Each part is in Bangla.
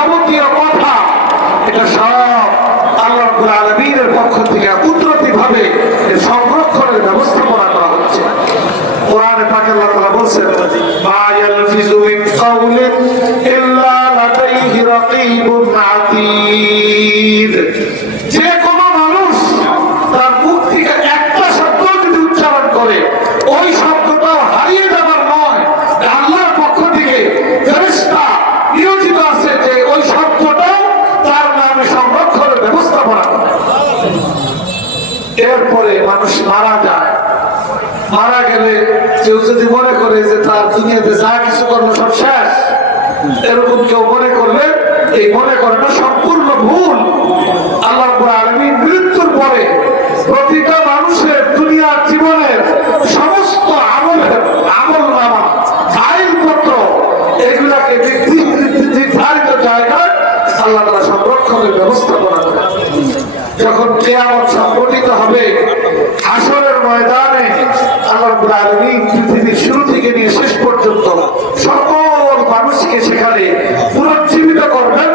যাবতীয় কথা এটা সব গেলে কেউ যদি মনে করে যে তার দুনিয়াতে যা কিছু কর্ম সব শেষ, এরকম কেউ মনে করলে এই মনে করাটা সম্পূর্ণ ভুল। আল্লাহ আলমী মৃত্যুর পরে প্রতিটা মানুষের দুনিয়ার জীবনের সমস্ত আমলের আমল নামা ফাইলপত্র এগুলাকে নির্দি- নির্ধারিত জায়গায় আল্লাহ তারা সংরক্ষণের ব্যবস্থাপনা করে যখন কেয়ামত সংগঠিত হবে হাসরের ময়দানে আল্লাহ রাব্বুল আলামিন পৃথিবীর শুরু থেকে নিয়ে শেষ পর্যন্ত সকল মানুষকে সেখানে পুনর্জীবিত করবেন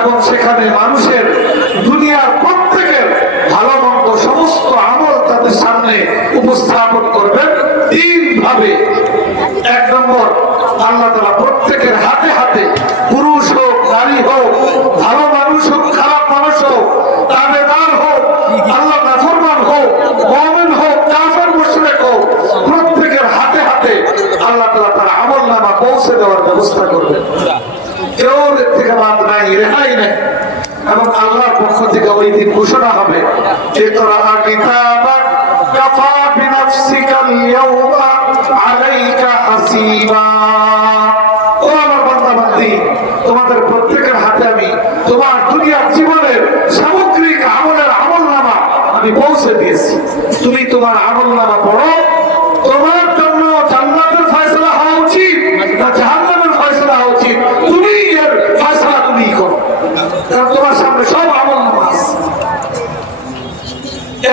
এবং সেখানে মানুষের দুনিয়ার প্রত্যেকের ভালো মন্দ সমস্ত আমল তাদের সামনে উপস্থাপন করবেন তিন ভাবে এক নম্বর, আল্লাহ তালা প্রত্যেকের হাতে হাতে পুরুষ হোক, নারী হোক, ভালো মানুষ হোক, খারাপ মানুষ হোক তাবেদার হোক, আল্লাহ নাফরমান হোক, মমিন হোক, কাফের, মুশরিক হোক, প্রত্যেকের হাতে হাতে আল্লাহ তালা তার আমল নামা পৌঁছে দেওয়ার ব্যবস্থা করবেন। কেউ থেকে বাদ নাই, রেহাই নেই। এবং আল্লাহর পক্ষ থেকে ওই দিন ঘোষণা হবে যে, তোরা কিতাবাক ও আমার বান্দা বান্দি তোমাদের প্রত্যেকের হাতে আমি তোমার দুনিয়ার জীবনের সামগ্রিক আমলের আমল নামা আমি পৌঁছে দিয়েছি তুমি তোমার আমল নামা পড়ো তোমার জন্য জান্নাতের ফয়সালা হওয়া উচিত না জাহান্নামের ফয়সালা হওয়া উচিত তুমি এর ফয়সালা তুমিই করো কারণ তোমার সামনে সব আমল নামা আছে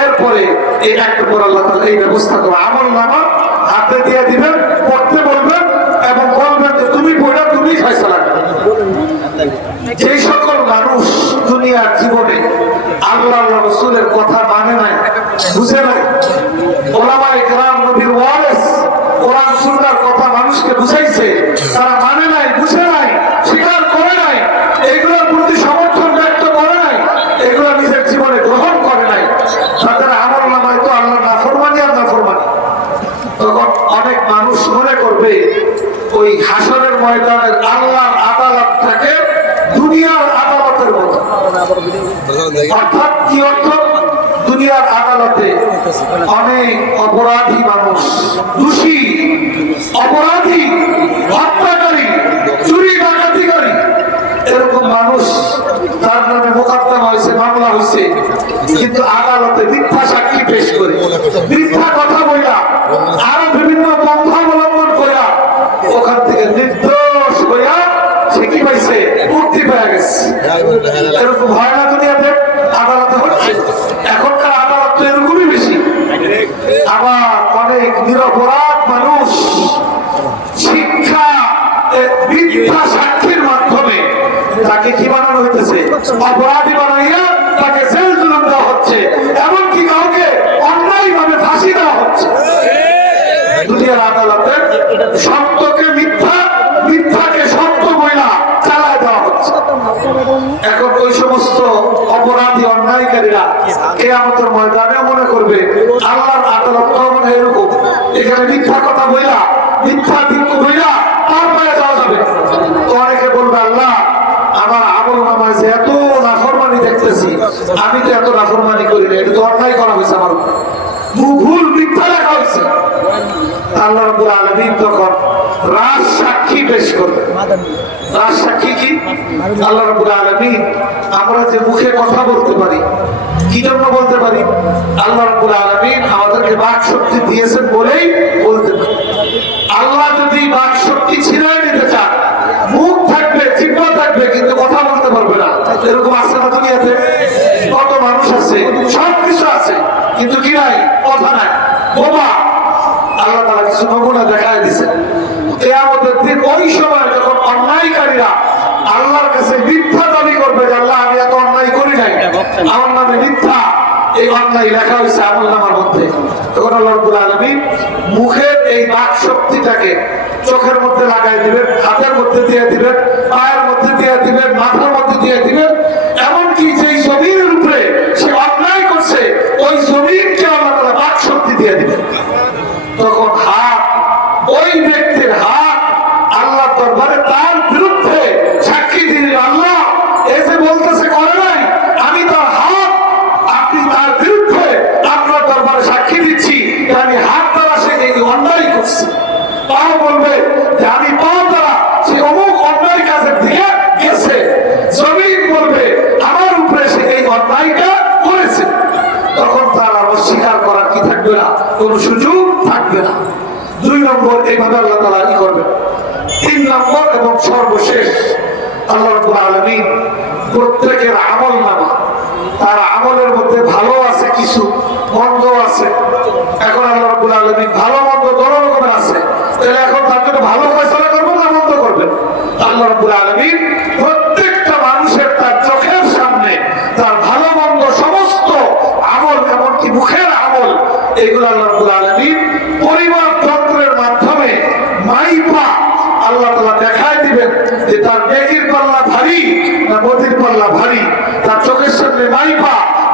এরপরে এই একটা পর আল্লাহ তাহলে এই ব্যবস্থা করো। আমল নামা হাতে দিয়ে দিবেন, পড়তে বলবেন এবং বলবেন যে তুমি পড়া, তুমি ফয়সলা করো। যে সকল মানুষ দুনিয়ার জীবনে আল্লাহ রসুলের কথা মানে নাই বুঝে নাই ওলামাই গ্রাম নবীর ওয়ারেস কোরআন সুন্নাহর কথা মানুষকে বুঝাইছে তারা মানে নাই বুঝে নাই স্বীকার করে নাই এগুলোর প্রতি সমর্থন ব্যক্ত করে নাই এগুলো নিজের জীবনে গ্রহণ করে নাই তাদের আমল নামায় তো আল্লাহ নাফরমানি আর নাফরমানি তখন অনেক মানুষ মনে করবে ওই হাসনের ময়দানের আল্লাহর আদালতটাকে দুনিয়ার আদালতের মতো দুনিয়ার আদালতে অনেক অপরাধী মানুষ, দোষী, অপরাধী, হত্যাকারী, চুরি এরকম মানুষ তার নামে মোকাদ্দমা হয়েছে, মামলা হয়েছে, কিন্তু আদালতে মিথ্যা সাক্ষী পেশ করে। মিথ্যা কথা বইলা আরও বিভিন্ন পন্থা অবলম্বন করিয়া ওখান থেকে নির্দোষ হইয়া সে কি পাইছে মুক্তি পেয়ে গেছে এরকম হয় না দুনিয়াতে আদালতে হচ্ছে এখনকার আদালত তো এরকমই বেশি আবার নিরপরাধ মানুষ শিক্ষা মিথ্যা সাক্ষীর মাধ্যমে তাকে কি বানানো হইতেছে? অপরাধী বানাইয়া তাকে অপরাধী, অন্যায়কারীরা কে আমাদের ময়দানে মনে করবে, আল্লাহর আদালত এরকম এখানে মিথ্যা কথা বইলা, মিথ্যা দিক বইলা তার পায়ে যাওয়া যাবে অনেকে বলবে, আল্লাহ, আমার আমল নামায় যে এত নাফরমানি দেখতেছি, আমি তো এত নাফরমানি করি না, এটা তো অন্যায় করা হয়েছে আমার ভুল মিথ্যা লেখা হয়েছে। আল্লাহ রাব্বুল আলামিন তখন রাজ সাক্ষী পেশ করবেন রাজ সাক্ষী কি? আল্লাহ রাব্বুল আলামিন, আমরা যে মুখে কথা বলতে পারি, কি জন্য বলতে পারি? আল্লাহ রাব্বুল আলামিন আমাদেরকে বাক শক্তি দিয়েছেন আল্লাহর কাছে মিথ্যা দাবি করবে যে, আল্লাহ, আমি এত অন্যায় করি নাই। আমার নামে মিথ্যা। এই অন্যায় লেখা হয়েছে নামার মধ্যে। তখন আলমী মুখের এই বাক শক্তিটাকে চোখের মধ্যে লাগাই দিবেন, হাতের মধ্যে দিয়ে দিবেন, পায়ের মধ্যে দিয়ে দিবেন, মাথার মধ্যে দিয়ে দিবেন। সর্বশেষ আল্লাহ রব্বুল প্রত্যেকের আমল নামা, তার আমলের মধ্যে ভালো আছে কিছু, মন্দ আছে। এখন আল্লাহ আলমিন ভালো, মন্দ দোনো রকমের আছে। তাহলে এখন তার জন্য ভালো ফয়সলা করবেন না মন্দ করবেন? আল্লাহ আলমিন প্রত্যেকটা মানুষের তার চোখের সামনে তার ভালো, মন্দ সমস্ত আমল, এমনকি মুখের আমল, এগুলো আল্লাহ রব্বুল আলমিন পরিবার তন্ত্রের মাধ্যমে মাইপা আল্লাহ তালা দেখায় দিবেন যে তার নেকির পাল্লা ভারী না মতির পাল্লা ভারী তার সামনে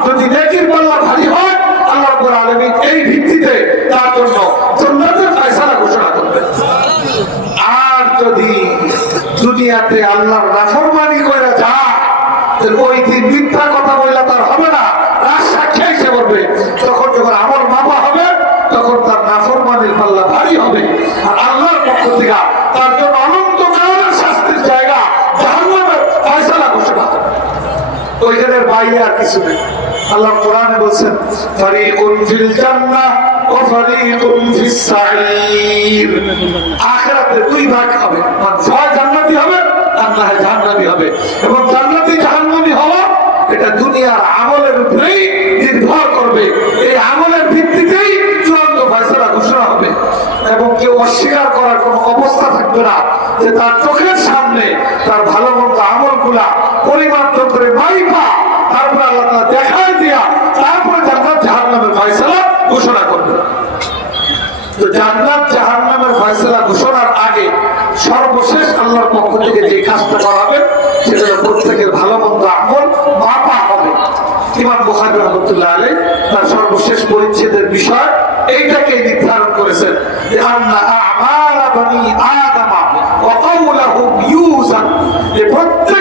যদি নেকির পাল্লা ভারী হয়, আল্লাহ রব্বুল আলমিন এই ভিত্তিতে তার জন্য জান্নাতের ফয়সালা ঘোষণা করবেন। আর যদি দুনিয়াতে আল্লাহর নাফরমানি করে যায় তাহলে ওই দিন মিথ্যা কথা বললে তার হবে না রাজ সাক্ষী এসে করবে তখন যখন আমল মাপা হবে তখন তার নাফরমানির পাল্লা ভারী হবে আর আল্লাহর পক্ষ থেকে তার জন্য অনন্ত কারণের শাস্তির জায়গা জাহান্নামের ফয়সালা ঘোষণা হবে ওইখানের বাইরে আর কিছু নেই। আল্লাহ কোরআনে বলছেন ফিল জান্নাহ ফিস আখিরাতে দুই ভাগ হবে। হয় জান্নাতি হবে, আর না হবে। এবং জান্নাতি জাহান্নামী এটা দুনিয়ার আমলের উপরেই নির্ভর করবে। এই আমলের ভিত্তিতেই চূড়ান্ত ফয়সালা ঘোষণা হবে। এবং কেউ অস্বীকার করার কোনো অবস্থা থাকবে না যে তার চোখের সামনে তার ভালো মন্দ আমলগুলা পরিমার্জন করে মাইপা তারপরে আল্লাহ তাআলা দেখায় দিয়া তারপরে জান্নাত জাহান্নামের ফয়সালা ঘোষণা করবে তো জাহান্নামের ফয়সালা ঘোষণার আগে সর্বশেষ আল্লাহর পক্ষ থেকে যে কাজটা করাবে সেটা প্রত্যেকের ভালো মন্দ আমল মাপা হবে। ইমাম বুখারী রহমতুল্লাহ আলাইহ তার সর্বশেষ পরিচ্ছেদের বিষয় এইটাকে নির্ধারণ করেছেন যে আন্না আমালা বানি আদামা ওয়া ইউজান। যে প্রত্যেকটা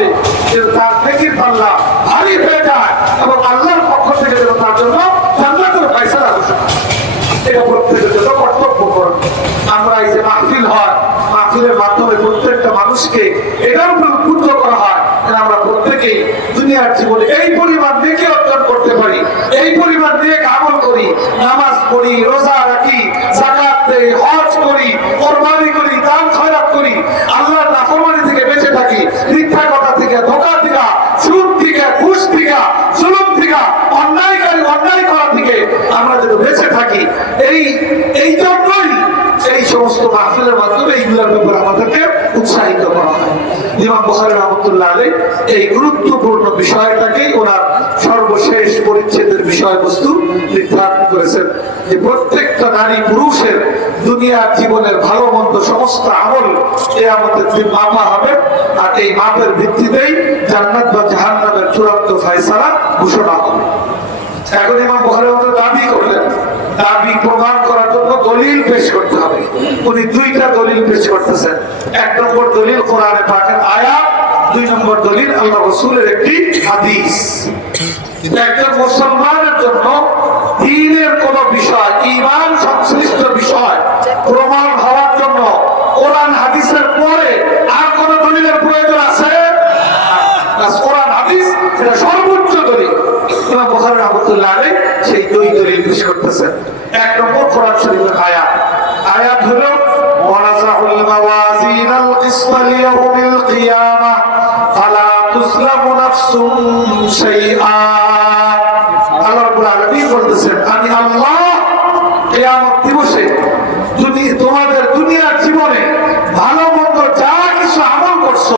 হবে। যেন তার নেকির পাল্লা ভারী হয়ে যায় এবং আল্লাহর পক্ষ থেকে যেন তার জন্য জান্নাতের ফয়সালা ঘোষণা হয়। এটা প্রত্যেকের জন্য কর্তব্য করণ আমরা এই যে মাহফিল হয় মাহফিলের মাধ্যমে প্রত্যেকটা মানুষকে এটার উপরে উদ্বুদ্ধ করা হয় যেন আমরা প্রত্যেকেই দুনিয়ার জীবনে এই পরিমাণ দেখে অর্জন করতে পারি এই পরিমাণ দিয়ে আমল করি নামাজ পড়ি রোজা রাখি জাকাত দেই হজ করি কোরবানি করি দান খয়রাত করি আল্লাহর নাফরমানি থেকে বেঁচে থাকি মিথ্যা কথা থেকে ধোকা থেকে সুদ থেকে ঘুষ থেকে জুলুম থেকে অন্যায়কারী অন্যায় করা থেকে আমরা যেন বেঁচে থাকি এই এই জন্যই এই সমস্ত মাহফিলের মাধ্যমে এইগুলোর ব্যাপারে আমাদেরকে উৎসাহিত করা হয়। ইমাম বুখারী রহমতুল্লাহ আলাইহ এই গুরুত্বপূর্ণ বিষয়টাকেই ওনার সর্বশেষ পরিচ্ছেদের বিষয়বস্তু নির্ধারণ করেছেন যে প্রত্যেকটা নারী পুরুষের দুনিয়ার জীবনের ভালো মন্দ সমস্ত আমল এ আমাদের দিন মাপা হবে আর এই মাপের ভিত্তিতেই জান্নাত বা জাহান্নামের চূড়ান্ত ফয়সালা ঘোষণা হবে। এখন ইমাম বুখারী দাবি করলেন, দাবি প্রমাণ জন্য দলিল পেশ করতে হবে। উনি দুইটা দলিল পেশ করতেছেন। এক নম্বর দলিল কোরআনে পাকের আয়াত দুই নম্বর দলিল আল্লাহ রসুলের একটি হাদিস। একজন মুসলমানের জন্য দিনের কোন বিষয় ইমান القرآن شريف الآيات. آيات هنا. ونزع الموازين القسط ليوم القيامة. فلا تظلم نفس شيئا.